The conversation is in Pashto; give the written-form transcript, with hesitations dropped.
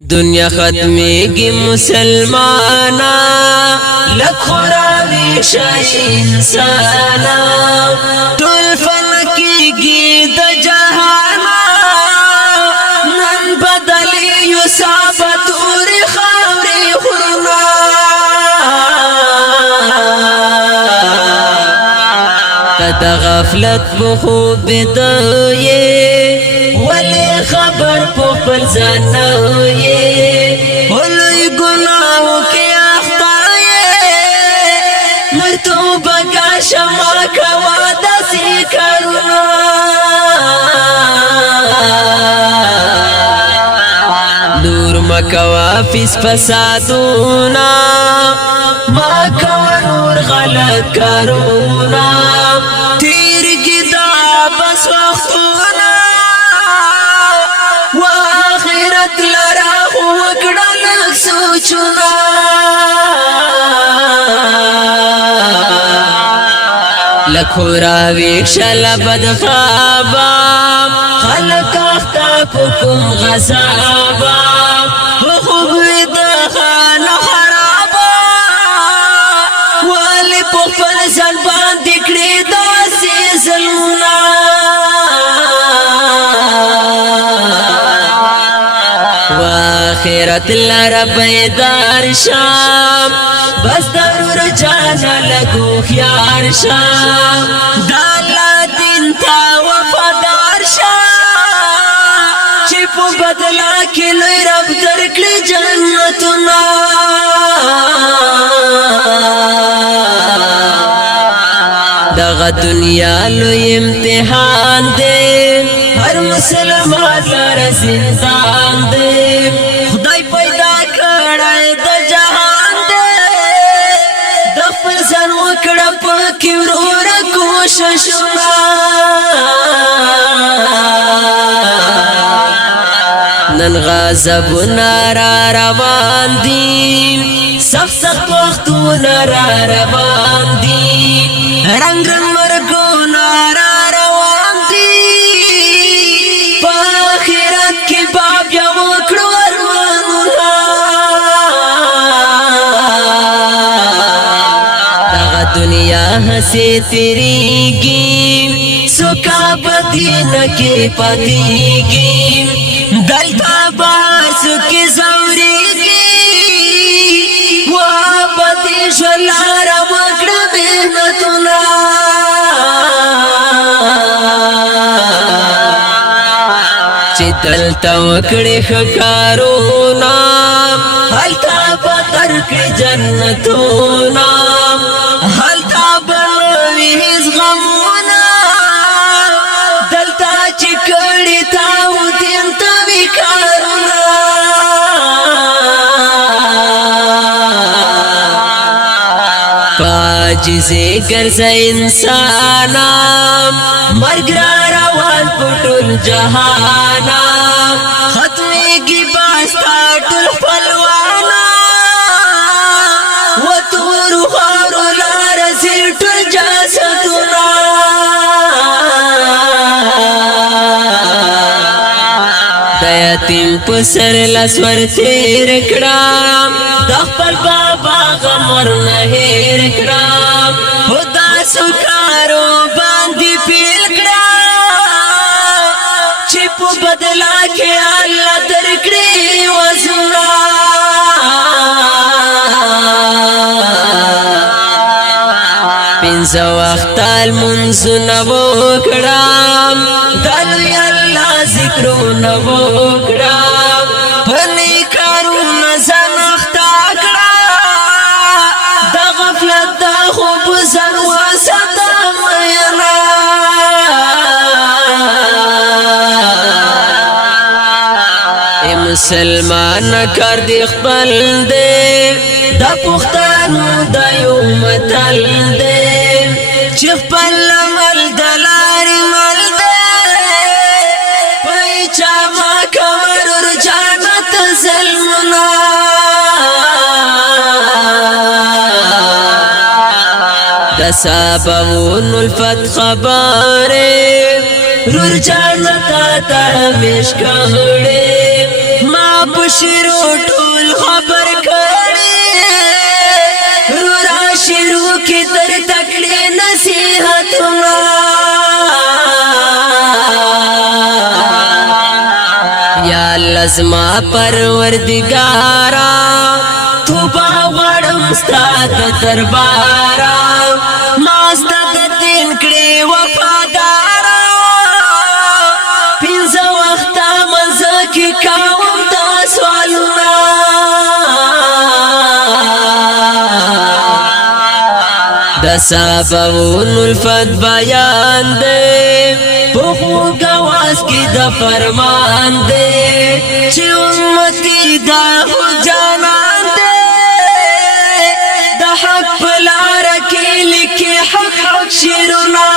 دنیا ختمیگی مسلمانا لکھراوی شای انسانا طول فلکیگی دا جہانا نن بدلی یصابت اوری خاوری خورنا تد غفلت بخوب دایے ولی خبر پوپل زنویے ولی گناہوں کی اخطائے مرتو بگا شما کوا دسی کرنا نور مکوا فیس فسادونا ما کوا نور غلط کرونا تیر گدا بس وقتونا وآخرت لرا وکڑا لگ سوچنا لکھو راویک شل بدخابا خلق اختاب کم غزابا وخوب دخان خرابا والی پخفل زلبان دکڑی داسی ظلمنا آخرت لرا بیدار شام بس ضرور جانا لگو خیار شام دالا دین تا وفادار شام چپو بدلا کلوی رب درکلی جنتنا دغا دنیا لوی امتحان دے ہر مسلمان لرا زندان دے خدای پیدا کړای د جهان دې د خپل ځان وکړه پکې ورور کوششونه نن غضبونه را روان دي سخت وختونه را روان دي رنگ مرګونه را روان دي په آخرت کې باب یا وکړو دنیا ہنسی تیریگی سکا بدین کے پتیگی دلتا باہر سکی زوریگی وابتی شلارا مکڑ محنتنا چی دلتا وکڑی خکارونا حلتا پترکی جنتونا حلتا بلویز غمونا دلتا چکڑی تاو دین تاوی کارونا پاجزی گرزا انسانا مرگ را روان پٹول جہانا ختمی کی باستا ٹل پلوانا وطور خارو لار سیٹل جاستنا دیتیم پسر لسور تیر کرام دخپل بابا غمر نهیر کرام خدا سکارو باندی پیل کرام چپو بدلا کے اللہ درکڑی وزنا پینزا وقتال منزو نبو کرام دلوی اللہ ذکرو نبو کرام پنی کارو نزن اختا کرام دا غفلت دا خوب زن واسطا مینا اے مسلمان کر دی اخبال دے دا پختانو دا یوم تل دے چخ پل مل دلاری مل دے پیچا ما کور جانت ظلمنا دسابون الفت خبارے رور جانتا تا ہمیش کھڑے ما پشیرو ټول خبر کړي رورا شروع کی تر تکړه نصیحتونه یا لزما پروردگارا توبه غړم ستاد دربارا ما ستاد دین کړي وفادارا پنځه وخت مزکی کوم تاسو سوالونه د سباون الفت بیان دے پخو گواز کی د فرمان دے چه امتی دا ہو جانان دے د حق پلار کی لکی حق حق شیرنا